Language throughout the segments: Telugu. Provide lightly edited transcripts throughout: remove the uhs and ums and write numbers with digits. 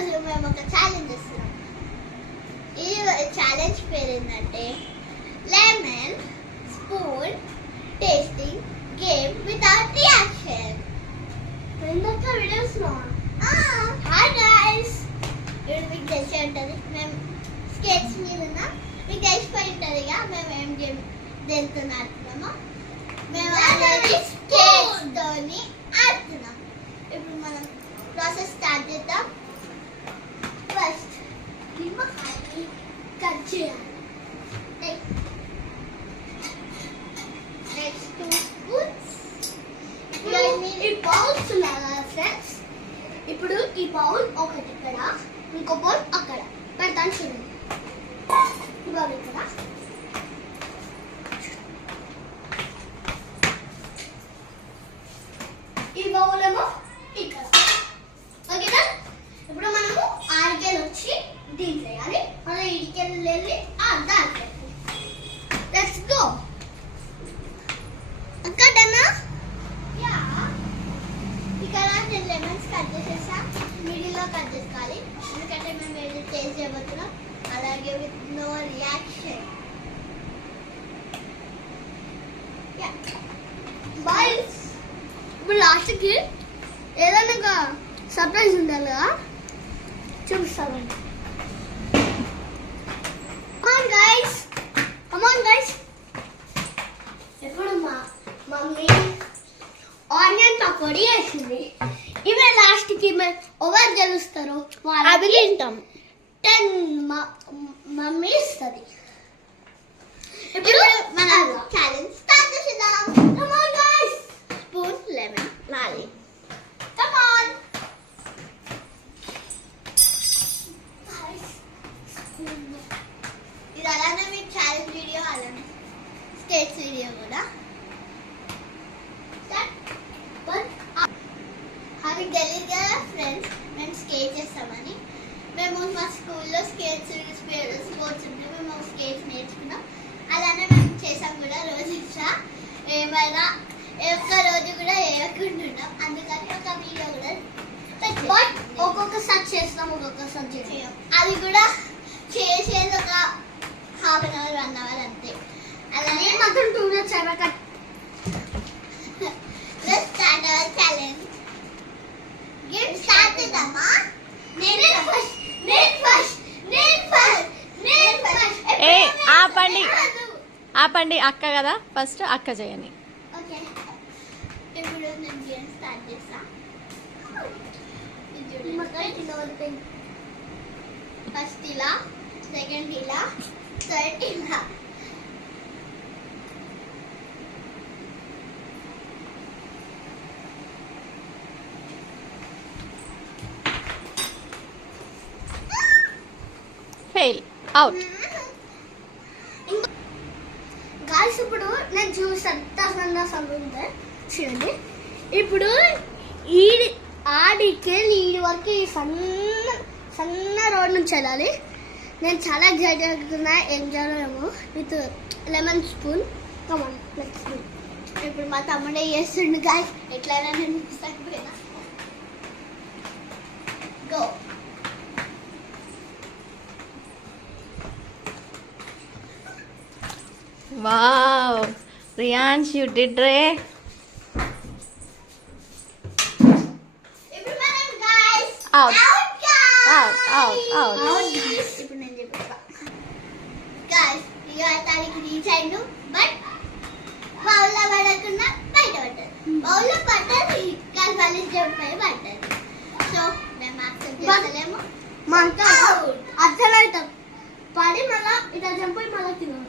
ఈరోజు మేము ఒక ఛాలెంజ్ చేస్తున్నాం. ఈ ఛాలెంజ్ పేరు ఏంటంటే lemon spoon tasting game without reaction. ఎందుకు వీడియోస్ హాయ్ గైస్, ఇప్పుడు మీకు తెలిసి ఉంటుంది మేము స్కెచ్ మీద ఉన్న మీకు తెలిసిపోయి ఉంటుందిగా మేము ఏం గేమ్ తెలుతున్నాము. మేము అనేది స్కెచ్తోని ఆడుతున్నాం. ఇప్పుడు మనం ప్రాసెస్ స్టార్ట్ చేద్దాం. ఫస్ట్ నిమ్మకాయని కట్ చేయాలి. Next 2 spoons. ఈ బౌల్స్ లాగా ఫ్రెండ్స్. ఇప్పుడు ఈ బౌల్ ఒకటి ఇక్కడ, ఇంకో బౌల్ అక్కడ పెడతాను చూడండి. ఈ బౌల్ ఇక్కడ, ఈ బౌల్ ఏమో ఇక్కడ. ఓకేనా? ఇప్పుడు మనము ఆరికెలు వచ్చి దీంట్లో వేయాలి. మనం ఇడికెళ్ళి వెళ్ళి దాంట్లో. Let's go. అక్కడనా ఇక్కడ నేను లెమన్స్ కట్ చేసేసా. మిడిల్లో కట్ చేసుకోవాలి ఎందుకంటే మేము ఏదో టేస్ట్ చేయబోతున్నాం. అలాగే విత్ నో రియాక్షన్. బాయ్స్, ఇప్పుడు లాస్ట్కి ఏదైనా సర్ప్రైజ్ ఉండాలి కదా, చూపిస్తామండి. Come on guys. ఇప్పుడు మా మమ్మీ ఆనియన్ పకోడీ వేసింది. ఇవే లాస్ట్కి ఎవరు గెలుస్తారో అవి తింటాం. 10 మమ్మీ ఇస్తుంది. ఇప్పుడు మనం ఛాలెంజ్ స్టార్ట్ చేద్దాం. Come on guys. స్పూన్ లెమన్ లాలి. కమాన్. ఇది అలానే మీకు ఛాలెంజ్ వీడియో, అలానే స్టేజ్ వీడియో కూడా. అది తెలియదు కదా ఫ్రెండ్స్, మేము స్కేట్ చేస్తామని. మేము మా స్కూల్లో స్కేట్స్ స్పోర్ట్స్ ఉంటే మేము స్కేట్స్ నేర్చుకున్నాం. అలానే మేము చేసాం కూడా. రోజు ఏమైనా ఒక్క రోజు కూడా వేయకుండా అందుకని ఒక వీడియో కూడా బట్ ఒక్కొక్కసారి చేస్తాం, ఒక్కొక్కసారి చేయం. అది కూడా చేసేది ఒక ½ an hour 1 hour అంతే. అలానే మాత్రం 2 minutes అయిపోయాక start our challenge. Game start చేద్దామా? ఏ ఆపండి అక్క కదా, ఫస్ట్ అక్క చేయని. ఓకే, ఇప్పుడు నేను గేమ్ స్టార్ట్ చేస్తా. ఫస్ట్ ఇలా, సెకండ్ ఇలా, థర్డ్ ఇలా. Fail, out. గాల్స్, ఇప్పుడు నేను చూస్తాను చూడండి. ఇప్పుడు ఆడికి ఈడి వరకు ఈ సన్న రోడ్ నుంచి వెళ్ళాలి. నేను చాలా ఎగ్జైట్ అవుతున్నా. ఏం చేయాలేమో with lemon spoon. Come on let's do. ఇప్పుడు మా తమ్ముడే చేస్తుండు గాయస్. ఎట్లయినా నేను తగ్గిపోయినా. గో. వావ్, రియాన్స్ యు డిడ్ రే. ఇప్పుడు మనం గాయస్ అవుట్. ఇప్పుడు నేను చెప్తా గాయస్. ఇక తారీఖు రీచ్ అయిండు, బట్ బౌల్లో పడకుండా బయట పడ్డది. బౌల్లో పడ్డది కానీ వాళ్ళు జంపై పడ్డది. సో మేము యాక్సెప్ట్ చేస్తలేము. అర్థమవుతాం పడి మళ్ళా ఇట్లా చంపి మళ్ళీ తిన్నాం.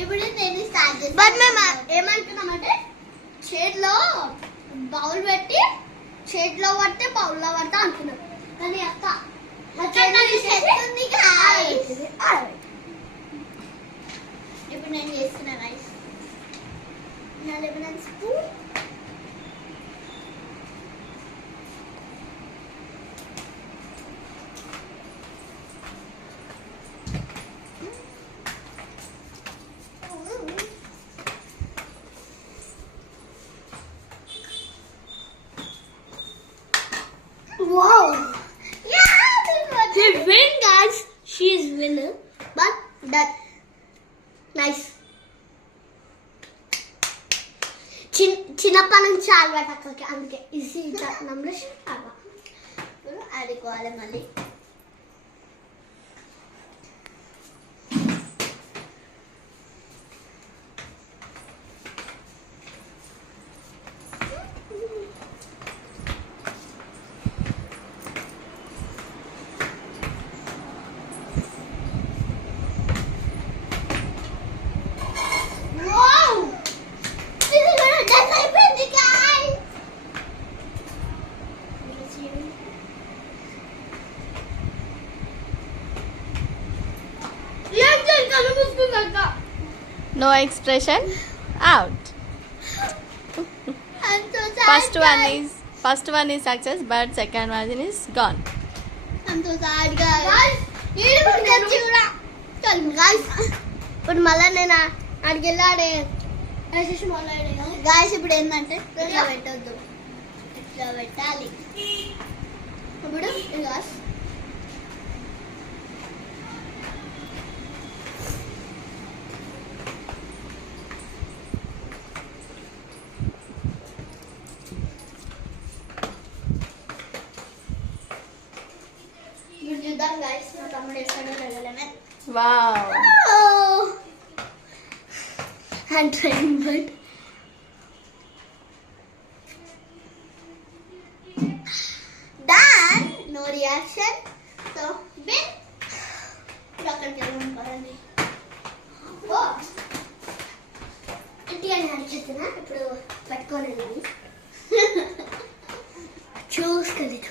ఇప్పుడు నేను స్టార్ట్ చేస్తాను. బట్ మేము ఏమంటున్నామంటే చేతిలో బౌల్ పెట్టి చేతిలో పడితే బౌల్లో పడితే అంటున్నాం. కానీ అక్క ఇప్పుడు నేను చేస్తున్నా రైస్. నా lemon spoon. Wow! Yeah! She win, guys. She is winner. But that nice. చిన్నప్పటి నుంచి అలవాటు అక్కడికి, అందుకే ఈజీ నంబర్ ఆడుకోవాలి మళ్ళీ. No expression. Out. I'm so sad, First one is success, but second one is gone. I'm so sad, guys. ఇప్పుడు మళ్ళీ నేను అడిగెళ్ళాడే గాయస్ ఇప్పుడు ఏంటంటే ఇట్లా పెట్టొద్దు, ఇట్లా పెట్టాలి. ఇప్పుడు గాయస్ చూద్దాం గాయస్, మా తమ్ముడు వేస్తాడో వెళ్ళలేమే. Wow. I'm trying, but done. No reaction. So win. ఇప్పుడు అక్కడికి వెళ్ళాం కదండి. ఇంటికి అడిచేస్తున్నా ఇప్పుడు పట్టుకోలేదు చూసుకోలేదు.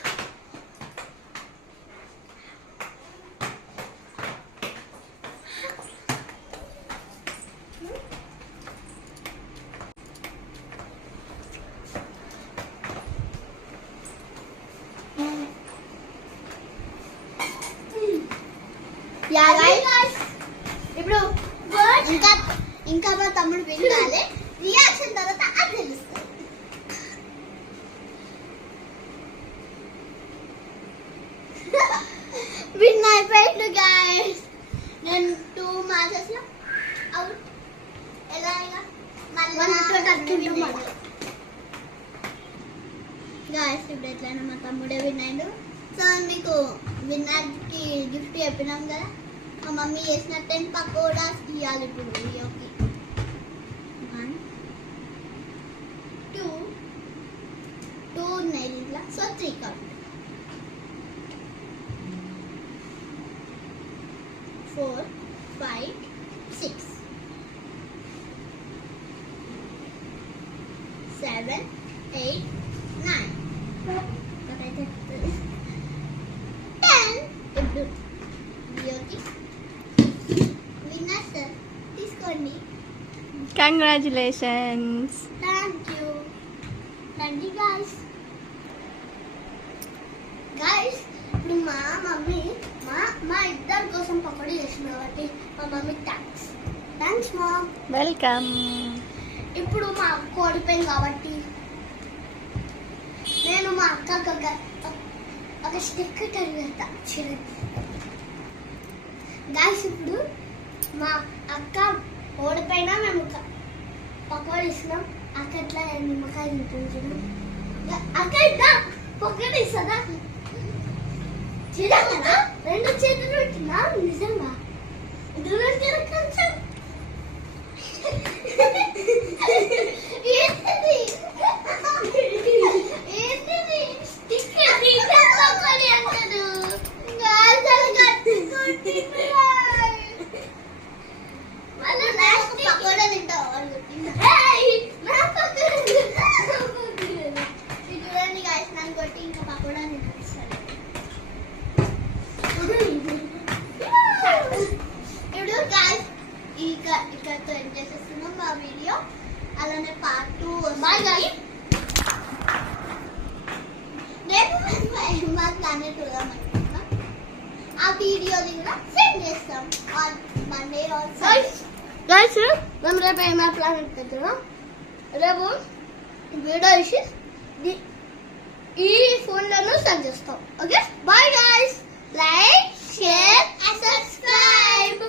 ఇప్పుడు ఇంకా మా తమ్ముడు వినాలి, రియాక్షన్ తర్వాత అది తెలుస్తుంది. విన్ అయిపోయింది గాయస్. నేను 2 మ్యాచెస్ లో అవుట్. ఎలా గాయస్ ఇప్పుడు ఎట్లయినా మా తమ్ముడే విన్ అయ్యాడు. సో మీకు విన్నర్కి గిఫ్ట్ చెప్పినాం కదా, మా మమ్మీ చేసిన 10 పకోడాస్ ఇవ్వాలి ఇప్పుడు వీడియోకి. 1 2 ఉన్నాయి దీంట్లో, సో 3 కౌంట్. 4 5 6 7 8 9 10. ఇప్పుడు వీడియోకి విన్నర్ సార్ తీసుకోండి. Congratulations. Thank you. రండి గాయస్. గాయస్ ఇప్పుడు మా మమ్మీ మా ఇద్దరి కోసం పకోడీ చేసింది కాబట్టి మా మమ్మీ థ్యాంక్స్ మా. Welcome. ఇప్పుడు మా అక్క ఓడిపోయింది కాబట్టి నేను మా అక్కకు ఒక స్టిక్ తరిగేస్తా చిన్నది. గాయస్ ఇప్పుడు మా అక్క ఓడిపోయినా మేము పకోడీ ఇస్తున్నాం. అక్క ఎట్లా నిమ్మకాయ తినిపించడం. అక్క ఇద్దా పకోడీ ఇస్తుందా? నిజంగా 2 చేతులు పెట్టినా నిజంగా దూరం కొంచెం ఇక్కడతో ఎండ్ చేసేస్తున్నాం మా వీడియో. అలానే పార్ట్ 2 వస్తుంది. రేపు మా ప్లానెట్ వెళ్దామనుకుంటున్నాం. ఆ వీడియోని కూడా సెండ్ చేస్తాం ఆన్ మండే ఆర్ గైస్ మేము రేపు ఏమైనా ప్లాన్ పెట్టుకుంటున్నాం. రేపు వీడియో తీసి ఈ ఫోన్లను సెండ్ చేస్తాం. Okay bye guys. Like share and subscribe.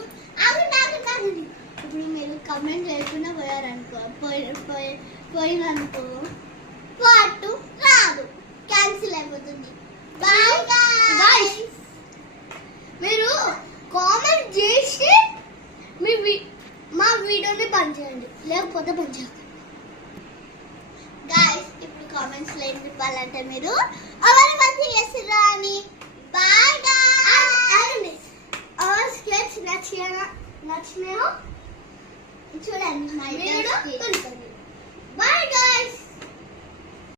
ఇప్పుడు మీరు కమెంట్ చేయకుండా పోయారనుకో పోయిననుకో పార్ట్ రాదు, క్యాన్సిల్ అయిపోతుంది. బాయ్ Guys, మీరు కామెంట్ చేసి మా వీడియోని బంద్ చేయండి, లేకపోతే బంద్ చేయకండి. గాయ్స్. ఇప్పుడు కామెంట్స్ లో ఏం చెప్పాలంటే మీరు ఎవరు మంచిగా చేసిర్రా అని